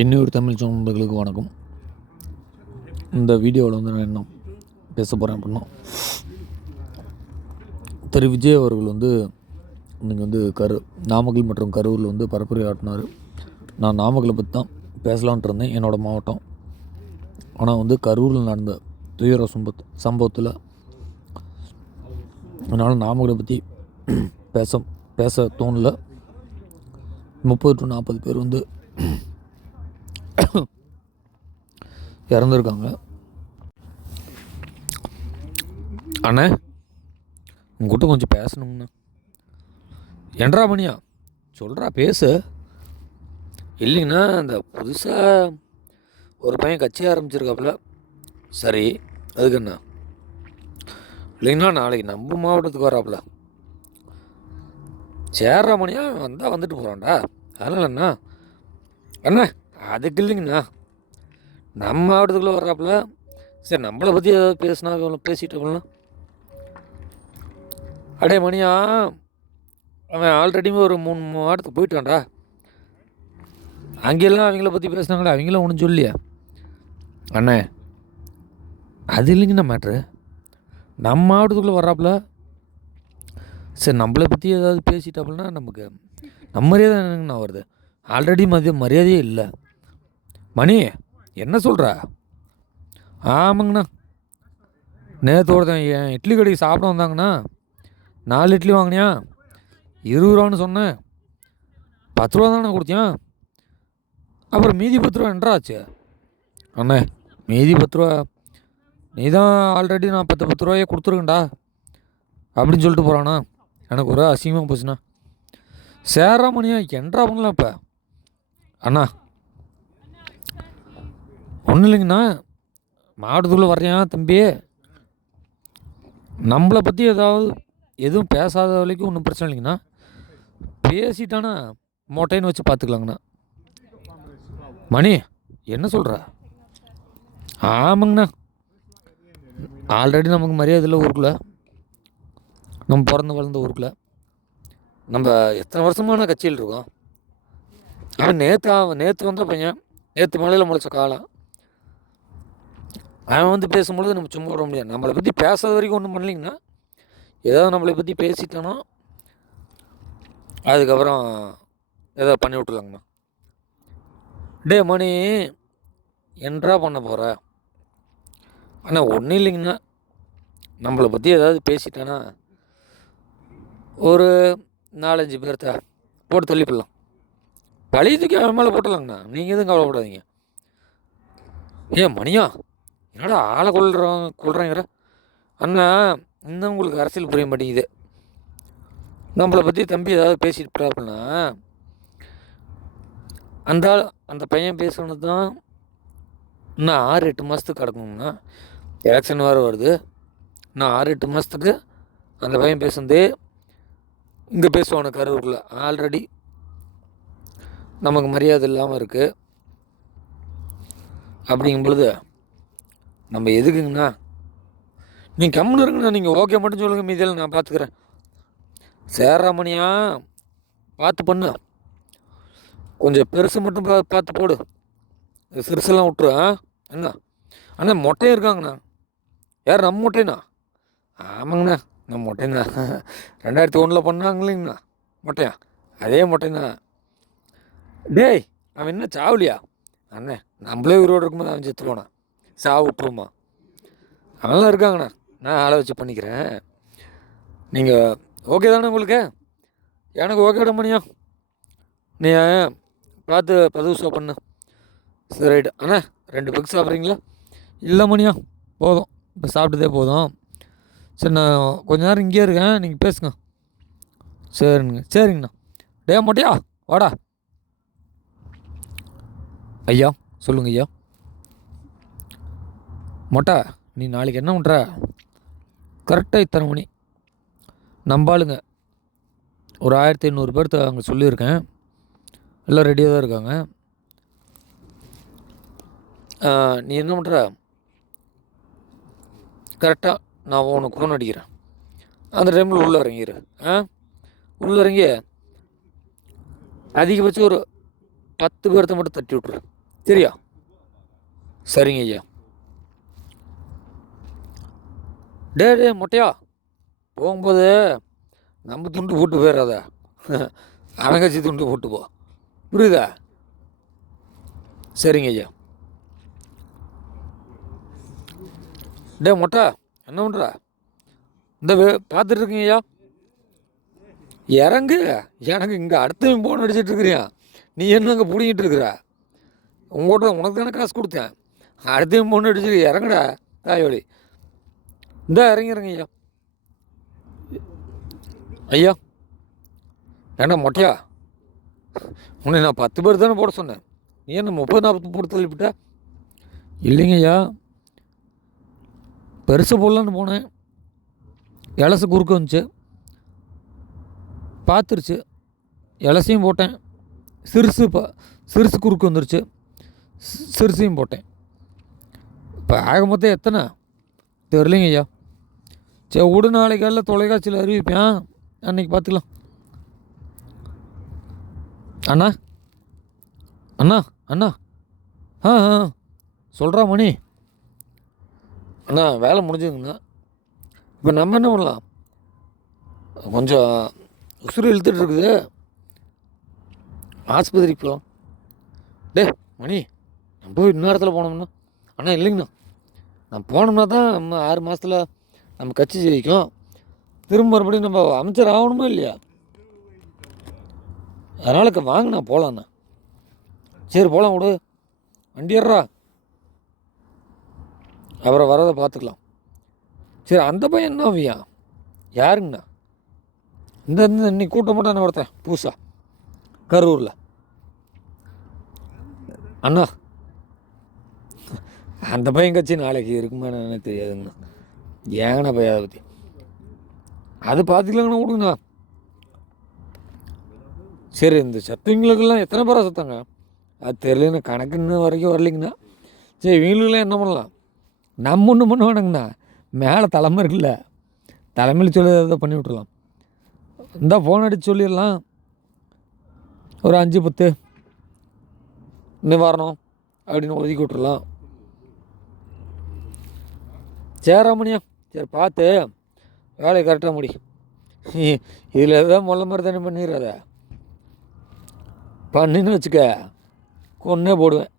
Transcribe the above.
இன்னொரு தமிழ் சொந்தங்களுக்கு வணக்கம். இந்த வீடியோவில் நான் என்ன பேச போகிறேன் அப்படின்னா, திரு விஜய் அவர்கள் இன்றைக்கி நாமக்கல் மற்றும் கரூரில் பரப்புரை ஆட்டினார். நான் நாமக்கலை பற்றி தான் பேசலான்ட்டு இருந்தேன், என்னோடய மாவட்டம். ஆனால் கரூரில் நடந்த துயர சம்பவத்தில் அதனால் நாமக்கலை பற்றி பேச தோணல. 30 to 40 பேர் இறந்துருக்காங்க. அண்ணே, உங்கள்கிட்ட கொஞ்சம் பேசணுங்கண்ணா. என்றா மணியா சொல்கிறா, பேசு. இல்லைங்கண்ணா, இந்த புதுசாக ஒரு பையன் கட்சி ஆரம்பிச்சிருக்காப்புல. சரி, அதுக்குண்ணா இல்லைங்கண்ணா, நாளைக்கு நம்ம மாவட்டத்துக்கு வராப்புல. சேர்றா மணியா, வந்துட்டு போகிறான்டா. அதனால் அண்ணா அதுக்கு இல்லைங்கண்ணா, நம்ம மாவட்டத்துக்குள்ளே வர்றாப்புல. சரி, நம்மளை பற்றி ஏதாவது பேசிட்டோம்னா அடே மணியா, அவன் ஆல்ரெடியுமே ஒரு 3 மாவட்டத்துக்கு போயிட்டான்டா. அங்கெல்லாம் அவங்கள பற்றி பேசினாங்களே, அவங்களும் ஒன்றும் சொல்லியா அண்ணே? அது இல்லைங்கண்ணா மேட்ரு, நம்ம மாவட்டத்துக்குள்ளே வர்றாப்புல. சரி, நம்மளை பற்றி ஏதாவது பேசிட்டாப்புலன்னா நமக்கு நம்ம மரியாதை என்னங்கண்ணா வருது? ஆல்ரெடி மரியாதையே இல்லை. மணி என்ன சொல்கிற? ஆமாங்கண்ணா, நேற்று ஒருத்தன் என் இட்லி கடைக்கு சாப்பிட வந்தாங்கண்ணா. 4 இட்லி வாங்கினியா? 20 ரூபான்னு சொன்னேன். 10 ரூபா தானே கொடுத்தியான். அப்புறம் மீதி 10 ரூபா என்றா ஆச்சு? அண்ணே, மீதி 10 ரூபா நீ தான் ஆல்ரெடி நான் 10 ரூபாயே கொடுத்துருக்கேன்டா அப்படின்னு சொல்லிட்டு போகிறானா. எனக்கு ஒரு அசிங்கமாக போச்சுண்ணா. சேர்றா மணியா, என்றா பண்ணலாம் இப்போ? அண்ணா ஒன்றும் இல்லைங்கண்ணா, மாவட்டத்துக்குள்ளே வர்றேன் தம்பி. நம்மளை பற்றி எதுவும் பேசாத வரைக்கும் ஒன்றும் பிரச்சனை இல்லைங்கண்ணா. பேசிட்டானா மொட்டைன்னு வச்சு பார்த்துக்கலாங்கண்ணா. மணி என்ன சொல்கிற? ஆமாங்கண்ணா, ஆல்ரெடி நமக்கு மரியாதை இல்லை ஊருக்குள்ளே. நம்ம பிறந்து வளர்ந்த ஊருக்குள்ளே நம்ம எத்தனை வருஷமான கட்சியில் இருக்கோம். அவன் நேற்று வந்த பையன், நேற்று மலையில் முளைச்ச காலம். அவன் பேசும்பொழுது நம்ம சும்மா விட முடியாது. நம்மளை பற்றி பேசாத வரைக்கும் ஒன்றும் பண்ணலிங்கன்னா, ஏதாவது நம்மளை பற்றி பேசிட்டானோ அதுக்கப்புறம் ஏதோ பண்ணி விட்டுலாங்கண்ணா. டே மணி, என்றா பண்ண போகிற? ஆனால் ஒன்றும் இல்லைங்கண்ணா, நம்மளை பற்றி ஏதாவது பேசிட்டானா ஒரு 4-5 பேர்த்த போட்டு தள்ளிப்படலாம். பழையதுக்கு அவன் மேலே போட்டலாங்கண்ணா. நீங்கள் எதுவும் கவலைப்படாதீங்க. ஏன் மணியா, என்னடா ஆளை கொள்றாங்கிற? அண்ணா, இன்னும் உங்களுக்கு அரசியல் புரிய மாட்டேங்குது. நம்மளை பற்றி தம்பி ஏதாவது பேசிட்டு அப்படின்னா அந்த பையன் பேசுனது தான் இன்னும் 6-8 மாதத்துக்கு கிடக்கணுங்கண்ணா. எலெக்ஷன் வேறு வருது. இன்னும் 6-8 மாதத்துக்கு அந்த பையன் பேசுனதே இங்கே பேசுவானு கரூரில். ஆல்ரெடி நமக்கு மரியாதை இல்லாமல் இருக்குது. அப்படிங்கும் பொழுது நம்ம எதுக்குங்கண்ணா? நீங்கள் கம்முன்னு இருக்குங்கண்ணா. நீங்கள் ஓகே மட்டும் சொல்லுங்கள், மீதியில் நான் பார்த்துக்கிறேன். சேராமணியா, பார்த்து பண்ணு. கொஞ்சம் பெருசு மட்டும் பார்த்து போடு, சிறுசெல்லாம் விட்டுரு. என்ன அண்ணா, மொட்டையும் இருக்காங்கண்ணா. யார்? நம்ம மொட்டைண்ணா? ஆமாங்கண்ணா, நம்ம மொட்டைண்ணா. 2001 பண்ணாங்க இல்லைங்கண்ணா மொட்டையா, அதே மொட்டைண்ணா. டேய், அவன் என்ன சாவலியா? அண்ணே, நம்மளே உயிரோடு இருக்கும்போது அவன் செத்து போனான். சாவு விட்டுருமா? அவன்லாம் இருக்காங்கண்ணா, நான் ஆளை வச்சு பண்ணிக்கிறேன். நீங்கள் ஓகே தானே உங்களுக்கு? எனக்கு ஓகே விட மணியா. நீ பார்த்து 10 பண்ணு. சரி, ரைட்டு. அண்ணா 2 பெக் சாப்பிட்றீங்களா? இல்லை மணியா, போதும், இப்போ சாப்பிட்டதே போதும். சரி, நான் கொஞ்ச நேரம் இங்கேயே இருக்கேன், நீங்கள் பேசுங்க. சரிங்கண்ணா. டே மொட்டையா, வாடா. ஐயா சொல்லுங்க ஐயா. மொட்டை, நீ நாளைக்கு என்ன பண்ணுற? கரெக்டாக இத்தனை மணி நம்பாளுங்க ஒரு 1500 பேர்த்த அங்கே சொல்லியிருக்கேன். எல்லாம் ரெடியாக தான் இருக்காங்க. நீ என்ன பண்ணுற? கரெக்டாக நான் உனக்கு ஃபோன் அடிக்கிறேன். அந்த டைமில் உள்ளே இறங்கிடு. உள்ளே இறங்கி அதிகபட்சம் ஒரு 10 பேர்த்த மட்டும் தட்டி விட்ரு. சரியா? சரிங்க ஐயா. டே மொட்டையா, போகும்போது நம்ம துண்டு போட்டு போயிடாத, அவங்கச்சி துண்டு போட்டு போ. புரியுதா? சரிங்க ஐயா. டே மொட்டை, என்ன பண்ணுற? இந்த பார்த்துட்டு இருக்கீங்க ஐயா. இறங்கு. எனக்கு இங்கே அடுத்தவன் போன் அடிச்சிட்டு இருக்கிறியா, நீ என்ன அங்கே பிடிங்கிட்டு இருக்கிற? உனக்கு தானே காசு கொடுத்தேன், அடுத்தவன் போன் அடிச்சு இறங்குடா தாயோடி. இந்த இறங்கிடுங்க ஐயா. ஐயா ஏண்டா மொட்டையா, உன்னை நான் 10 பேர் தானே போட சொன்னேன், நீ என்ன 30-40 போட்டு தள்ளிவிட்ட? இல்லைங்க ஐயா, பெருசு போடலான்னு போனேன், இலசு குறுக்க வந்துச்சு, பார்த்துருச்சு, இலசையும் போட்டேன். சிறுசு குறுக்கு வந்துருச்சு, சிறுசையும் போட்டேன். இப்போ ஆக மொத்தம் எத்தனை தெரிலிங்க ஐயா. சரி விடு, நாளைக்கு காலையில் தொலைக்காட்சியில் அறிவிப்பேன், அன்றைக்கி பார்த்துக்கலாம். அண்ணா அண்ணா அண்ணா ஆ ஆ சொல்கிறா மணி. அண்ணா வேலை முடிஞ்சுதுங்கண்ணா. இப்போ நம்ம என்ன பண்ணலாம், கொஞ்சம் உசுறு இழுத்துட்டு இருக்குது, ஆஸ்பத்திரிக்கு போகலாம். டே மணி, நம்ம போய் இந்நேரத்தில் போனோம்னா? அண்ணா இல்லைங்கண்ணா, நான் போனோம்னா தான் நம்ம 6 மாதத்தில் நம்ம கட்சி ஜெயிக்கும், திரும்ப மறுபடியும் நம்ம அமைச்சர் ஆகணுமா இல்லையா? அதனால வாங்கண்ணா போகலாண்ணா. சரி போகலாம், விடு, வண்டி ஏறா, அப்புறம் வரதை பார்த்துக்கலாம். சரி அந்த பையன் என்ன ஆவியா, யாருங்கண்ணா? இந்த இன்னைக்கு கூட்ட மாட்டான ஒருத்தன் பூசா கரூரில். அண்ணா அந்த பையன் கட்சி நாளைக்கு இருக்குமா என்ன தெரியாதுங்கண்ணா, ஏங்கண்ணா பையன் அதை பற்றி, அது பார்த்துக்கலாங்கண்ணா, விடுங்கண்ணா. சரி இந்த சத்துவங்களுக்கெல்லாம் எத்தனை பேரா சத்தாங்க அது தெரியலண்ணா, கணக்கு இன்னும் வரைக்கும் வரலைங்கண்ணா. சரி இவங்களுக்கெல்லாம் என்ன பண்ணலாம், நம்ம ஒன்றும் பண்ண வேணுங்கண்ணா, மேலே தலைமை இருக்குல்ல, தலைமையில் சொல்லி அதை பண்ணி விட்றலாம். இந்த ஃபோன் அடித்து சொல்லிடலாம், ஒரு 5-10 நிவாரணம் அப்படின்னு ஒதுக்கி விட்றலாம். சேராமணியா, சரி பார்த்து வேலையை கரெக்டாக முடி. இதில் எதாவது முள்ள மாதிரி தானே பண்ணிடுறத பண்ணின்னு வச்சுக்க, கொன்னே போடுவேன்.